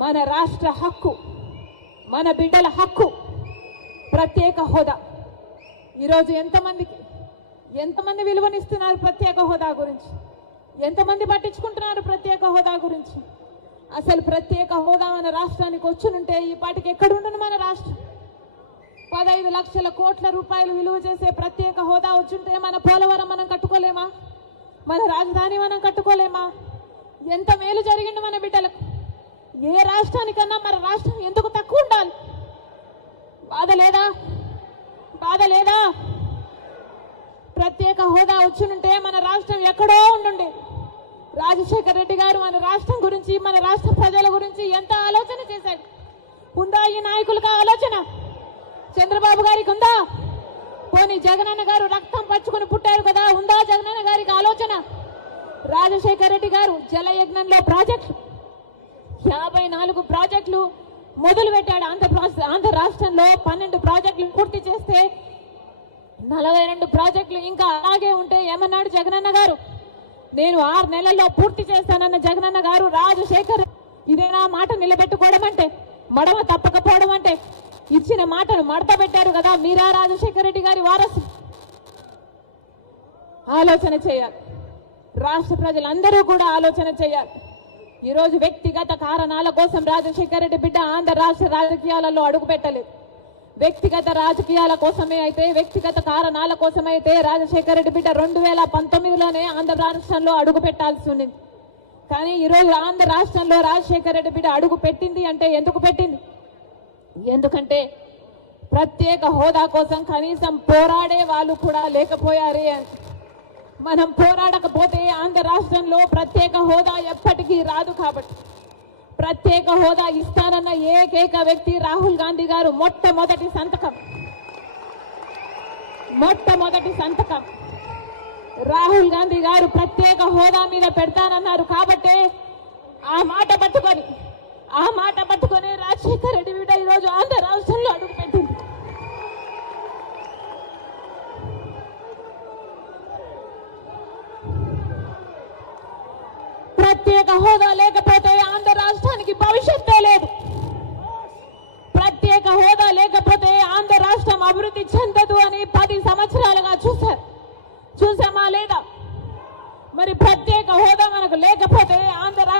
మన రాష్ట్ర హక్కు, మన బిడ్డల హక్కు ప్రత్యేక హోదా. ఈరోజు ఎంతమంది విలువనిస్తున్నారు ప్రత్యేక హోదా గురించి? ఎంతమంది పట్టించుకుంటున్నారు ప్రత్యేక హోదా గురించి? అసలు ప్రత్యేక హోదా మన రాష్ట్రానికి వచ్చునుంటే ఈ పాటికి ఎక్కడుండను మన రాష్ట్రం? 15 లక్షల కోట్ల రూపాయలు విలువ చేసే ప్రత్యేక హోదా వచ్చుంటే మన పోలవరం మనం కట్టుకోలేమా? మన రాజధాని మనం కట్టుకోలేమా? ఎంత మేలు జరిగింది మన బిడ్డలకు. ఏ రాష్ట్రానికన్నా మన రాష్ట్రం ఎందుకు తక్కువ ఉండాలి? బాధ లేదా? ప్రత్యేక హోదా వచ్చునుంటే మన రాష్ట్రం ఎక్కడో ఉండుండే. రాజశేఖర రెడ్డి గారు మన రాష్ట్రం గురించి, మన రాష్ట్ర ప్రజల గురించి ఎంత ఆలోచన చేశాడు. ఉందా ఈ నాయకులకు ఆలోచన? చంద్రబాబు గారికి ఉందా? పోనీ జగనన్న గారు రక్తం పచ్చుకొని పుట్టారు కదా, ఉందా జగనన్న గారికి ఆలోచన? రాజశేఖర రెడ్డి గారు జలయజ్ఞంలో ప్రాజెక్టులు 54 ప్రాజెక్టులు మొదలు పెట్టాడు. ఆంధ్ర రాష్ట్రంలో 12 ప్రాజెక్టులు పూర్తి చేస్తే 42 ప్రాజెక్టులు ఇంకా అలాగే ఉంటే ఏమన్నాడు జగనన్న గారు? నేను 6 నెలల్లో పూర్తి చేస్తానన్న జగనన్న గారు రాజశేఖర్ ఇదేనా మాట నిలబెట్టుకోవడం అంటే? మడమ తప్పకపోవడం అంటే? ఇచ్చిన మాటను మడత పెట్టారు కదా. మీరా రాజశేఖర రెడ్డి గారి వారసు? ఆలోచన చేయాలి. రాష్ట్ర ప్రజలందరూ కూడా ఆలోచన చేయాలి. ఈరోజు వ్యక్తిగత కారణాల కోసం రాజశేఖర రెడ్డి బిడ్డ ఆంధ్ర రాష్ట్ర రాజకీయాలలో అడుగు పెట్టలేదు. వ్యక్తిగత రాజకీయాల కోసమే అయితే, వ్యక్తిగత కారణాల కోసమైతే రాజశేఖర రెడ్డి బిడ్డ 2019లోనే ఆంధ్ర రాష్ట్రంలో అడుగు పెట్టాల్సి ఉంది. కానీ ఈరోజు ఆంధ్ర రాష్ట్రంలో రాజశేఖర రెడ్డి బిడ్డ అడుగు పెట్టింది అంటే ఎందుకు పెట్టింది? ఎందుకంటే ప్రత్యేక హోదా కోసం కనీసం పోరాడే వాళ్ళు కూడా లేకపోయారే అని. మనం పోరాడకపోతే ఆంధ్ర రాష్ట్రంలో ప్రత్యేక హోదా ఎప్పటికీ రాదు. కాబట్టి ప్రత్యేక హోదా ఇస్తానన్న ఏకైక వ్యక్తి రాహుల్ గాంధీ గారు. మొట్టమొదటి సంతకం రాహుల్ గాంధీ గారు ప్రత్యేక హోదా మీద పెడతానన్నారు. కాబట్టే ఆ మాట పట్టుకొని రాజశేఖర రెడ్డి బిడ్డ ఈరోజు ఆంధ్ర రాష్ట్రంలో అడుగుపెట్టింది. ప్రత్యేక హోదా లేకపోతే ఆంధ్ర రాష్ట్రానికి భవిష్యత్తే లేదు. ప్రత్యేక హోదా లేకపోతే ఆంధ్ర రాష్ట్రం అభివృద్ధి చెందదు అని 10 సంవత్సరాలుగా చూసామా లేదా? మరి ప్రత్యేక హోదా మనకు లేకపోతే ఆంధ్ర